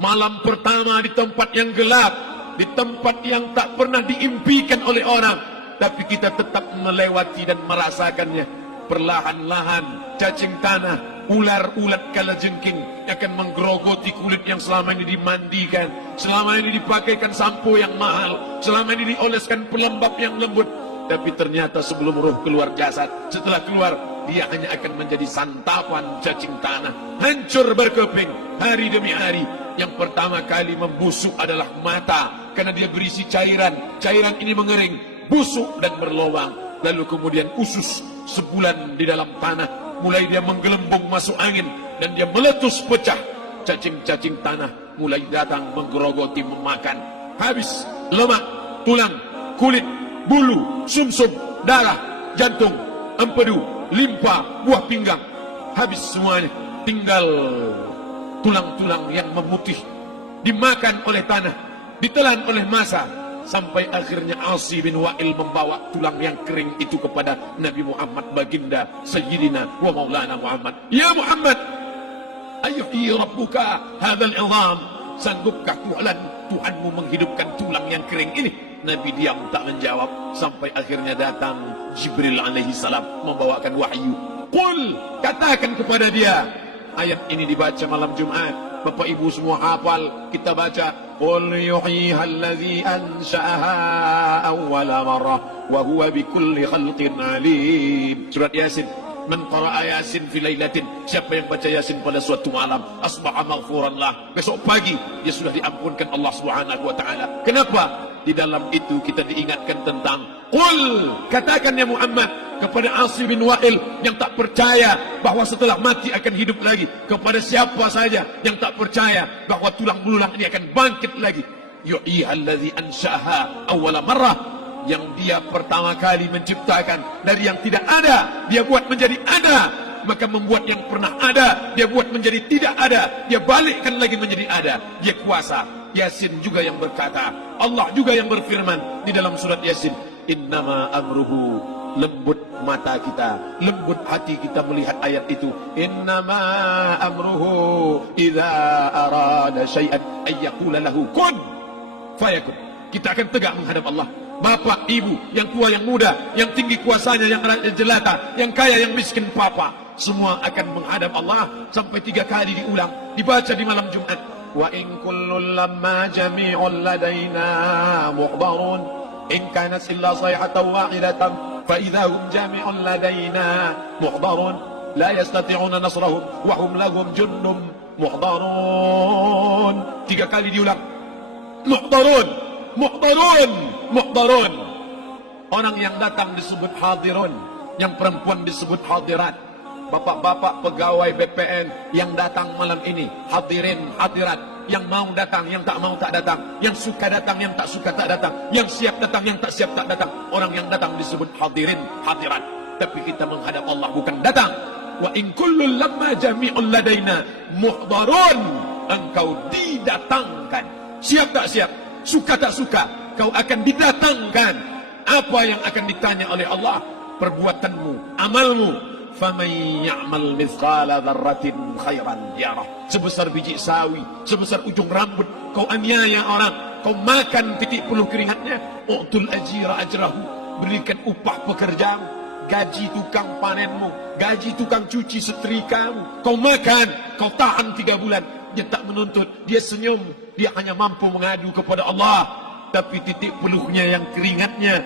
Malam pertama di tempat yang gelap, di tempat yang tak pernah diimpikan oleh orang, tapi kita tetap melewati dan merasakannya. Perlahan-lahan cacing tanah, ular-ulat kalajengking akan menggerogoti kulit yang selama ini dimandikan, selama ini dipakaikan sampo yang mahal, selama ini dioleskan pelembab yang lembut. Tapi ternyata sebelum roh keluar jasad, setelah keluar, dia hanya akan menjadi santapan cacing tanah. Hancur berkeping hari demi hari. Yang pertama kali membusuk adalah mata, karena dia berisi cairan. Cairan ini mengering, busuk dan berlubang. Lalu kemudian usus sebulan di dalam tanah. Mulai dia menggelembung masuk angin, dan dia meletus pecah. Cacing-cacing tanah mulai datang menggerogoti, memakan. Habis lemak, tulang, kulit, bulu, sumsum, darah, jantung, empedu, limpa, buah pinggang. Habis semuanya, tinggal tulang-tulang yang memutih, dimakan oleh tanah, ditelan oleh massa, sampai akhirnya Asi bin Wa'il membawa tulang yang kering itu kepada Nabi Muhammad, baginda Sayyidina wa Maulana Muhammad. Ya Muhammad, ayyuhi rabbuka hadzal izam, sanggupkah Tuhanmu menghidupkan tulang yang kering ini? Nabi diam tak menjawab, sampai akhirnya datang Jibril alaihi salam membawakan wahyu. Qul, katakan kepada dia. Ayat ini dibaca malam Jumat. Bapak Ibu semua hafal, kita baca. Qul yuhyiha alladhi ansha'aha awwala marrah wa huwa bikulli khalqin alim. Surat Yasin. Man qara'a Yasin fi lailatin, siapa yang baca Yasin pada suatu malam, asbaha maghfuran lah, besok pagi dia sudah diampunkan Allah Subhanahu wa taala. Kenapa? Di dalam itu kita diingatkan tentang qul, katakan ya Muhammad kepada Asi bin Wa'il yang tak percaya bahwa setelah mati akan hidup lagi, kepada siapa saja yang tak percaya bahwa tulang belulang ini akan bangkit lagi. Yuhyiha alladhi ansha'aha awwala marrah, yang dia pertama kali menciptakan dari yang tidak ada, dia buat menjadi ada. Maka membuat yang pernah ada, dia buat menjadi tidak ada, dia balikkan lagi menjadi ada. Dia kuasa. Yasin juga yang berkata, Allah juga yang berfirman di dalam surat Yasin, innama amruhu, lembut mata kita, lembut hati kita melihat ayat itu. Innama amruhu idza arada syai'an ayyaqula lahu kun fayakun. Kita akan tegak menghadap Allah. Bapak, ibu, yang tua, yang muda, yang tinggi kuasanya, yang jelata, yang kaya, yang miskin, papa, semua akan menghadap Allah. Sampai 3 kali diulang, dibaca di malam Jumat. Wa in kullun lamma jami'un ladaina muhdarun in kanat illa sayhatan wahidatan fa idza hum jami'un ladaina muhdarun la yastati'una nasrahum wa hum lahum junnum muhdarun. 3 kali diulang. Muhdarun, muhdarun, muhdarun. Orang yang datang disebut hadirun, yang perempuan disebut hadirat. Bapak-bapak pegawai BPN yang datang malam ini, hadirin, hadirat. Yang mau datang, yang tak mau tak datang. Yang suka datang, yang tak suka tak datang. Yang siap datang, yang tak siap tak datang. Orang yang datang disebut hadirin, hadirat. Tapi kita menghadap Allah bukan datang. Wa in kullun lamma jami'un ladaina muhdarun. Engkau didatangkan. Siap tak siap, suka tak suka, kau akan didatangkan. Apa yang akan ditanya oleh Allah? Perbuatanmu, amalmu. Faman ya'mal mithqala dzarratin khairan yarah. Sebesar biji sawi, sebesar ujung rambut, kau aniaya orang, kau makan titik peluh keringatnya. U'tul ajira ajrahu, berikan upah pekerjamu, gaji tukang panenmu, gaji tukang cuci setrikamu. Kau makan, kau tahan 3 bulan. Dia tak menuntut, dia senyum, dia hanya mampu mengadu kepada Allah. Tapi titik peluhnya yang keringatnya,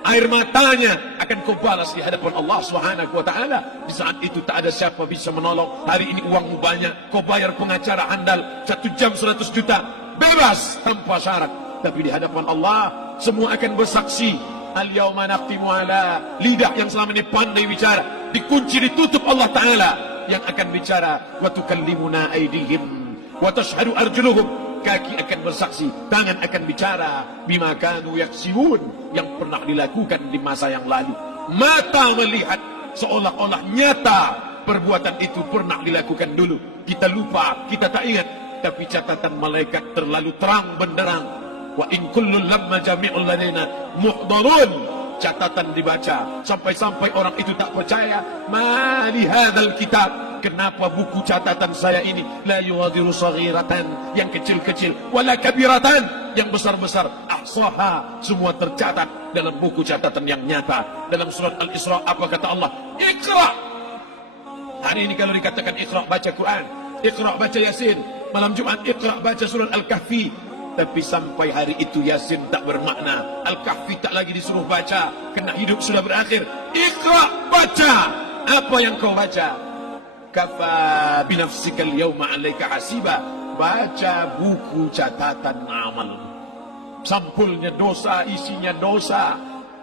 air matanya akan kau balas di hadapan Allah Subhanahu wa taala. Di saat itu tak ada siapa bisa menolong. Hari ini uangmu banyak, kau bayar pengacara handal 1 jam 100 juta, bebas tanpa syarat. Tapi di hadapan Allah semua akan bersaksi. Al-yawma naqtimu ala, lidah yang selama ini pandai bicara dikunci, ditutup Allah taala yang akan bicara. Wa tukallimuna aydihim wa tashhadu arjuluhum, kaki akan bersaksi, tangan akan bicara. Bima kanu yaksibun, yang pernah dilakukan di masa yang lalu. Mata melihat seolah-olah nyata perbuatan itu pernah dilakukan dulu. Kita lupa, kita tak ingat. Tapi catatan malaikat terlalu terang benderang. Wa in kullun lamma jami'un ladaina muhdarun. Catatan dibaca sampai-sampai orang itu tak percaya. Ma li hadzal kitab, kenapa buku catatan saya ini la yughadiru saghiratan, yang kecil-kecil, wala kabiratan, yang besar-besar, ahsaha, semua tercatat dalam buku catatan yang nyata. Dalam surat Al-Isra apa kata Allah? Iqra. Hari ini kalau dikatakan Iqra baca Quran, Iqra baca Yasin, malam Jumat Iqra baca surat Al-Kahfi, tapi sampai hari itu Yasin tak bermakna, Al-Kahfi tak lagi disuruh baca, kena hidup sudah berakhir. Iqra, baca. Apa yang kau baca? Kafa binafsikal yawma 'alaika hasiba. Baca buku catatan amal. Sampulnya dosa, isinya dosa,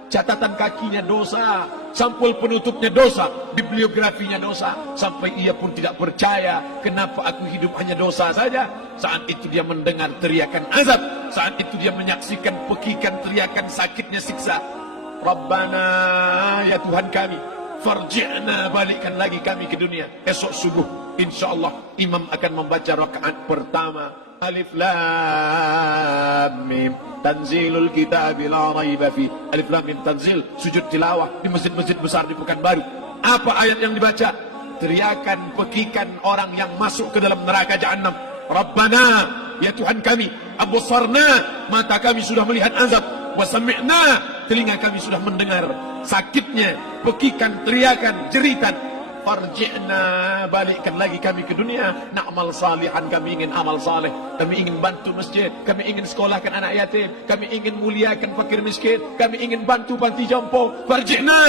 catatan kakinya dosa, sampul penutupnya dosa, bibliografinya dosa. Sampai ia pun tidak percaya, kenapa aku hidup hanya dosa saja. Saat itu dia mendengar teriakan azab, saat itu dia menyaksikan pekikan teriakan sakitnya siksa. Rabbana, ya Tuhan kami, farji'na, balikkan lagi kami ke dunia. Esok subuh insyaallah imam akan membaca rakaat pertama. Alif Lam Mim, tanzilul kitab la raiba fi. Alif Lam Mim tanzil, sujud tilawah di masjid-masjid besar di Pekanbaru. Apa ayat yang dibaca? Teriakan pekikan orang yang masuk ke dalam neraka jahanam. Rabbana, ya Tuhan kami, absarna, mata kami sudah melihat azab, wa sami'na, telinga kami sudah mendengar sakitnya, pekikan, teriakan, jeritan. Farji'na, balikkan lagi kami ke dunia. Na'mal salihan, kami ingin amal saleh, kami ingin bantu masjid, kami ingin sekolahkan anak yatim, kami ingin muliakan fakir miskin, kami ingin bantu panti jompo. Farji'na,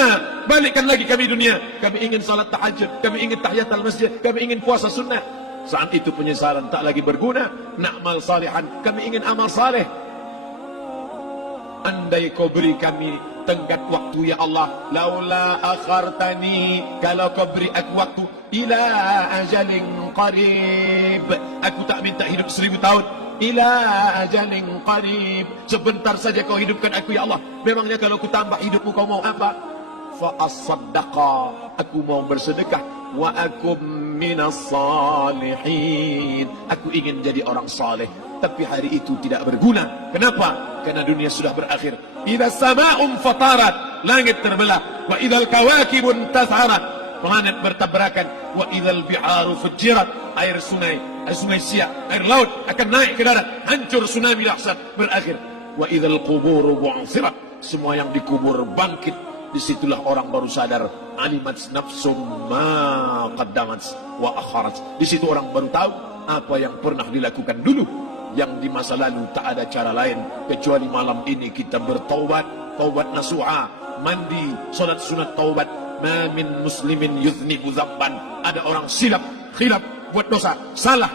balikkan lagi kami dunia. Kami ingin salat tahajud, kami ingin tahiyatul masjid, kami ingin puasa sunnah. Saat itu penyesalan tak lagi berguna. Na'mal salihan, kami ingin amal saleh. Andai kau beri kami tenggat waktu ya Allah, laula akhartani, kalau kau beri aku waktu, ila ajalin qarib, aku tak minta hidup 1000 tahun, ila ajalin qarib, sebentar saja kau hidupkan aku ya Allah. Memangnya kalau ku tambah hidupmu kau mau apa? Fa as-saddaqa, aku mau bersedekah, wa akum minas salihin, aku ingin jadi orang saleh. Tapi hari itu tidak berguna. Kenapa? Karena dunia sudah berakhir. Idza sama'un fatarat, langit terbelah. Wa idzal kawakibun tatharat, planet bertabrakan. Wa idzal bi'aru fujirat, air sungai siak, air laut akan naik ke darat, hancur, tsunami dahsyat berakhir. Wa idzal quburu bu'thirat, semua yang dikubur bangkit. Disitulah orang baru sadar, alimat nafsum ma qaddamat wa akharat. Di situ orang baru tahu apa yang pernah dilakukan dulu, yang di masa lalu tak ada cara lain kecuali malam ini kita bertaubat, taubat nasuha, mandi, solat sunat taubat. Ma min muslimin yuznibu dzamban, ada orang silap, khilaf, buat dosa, salah,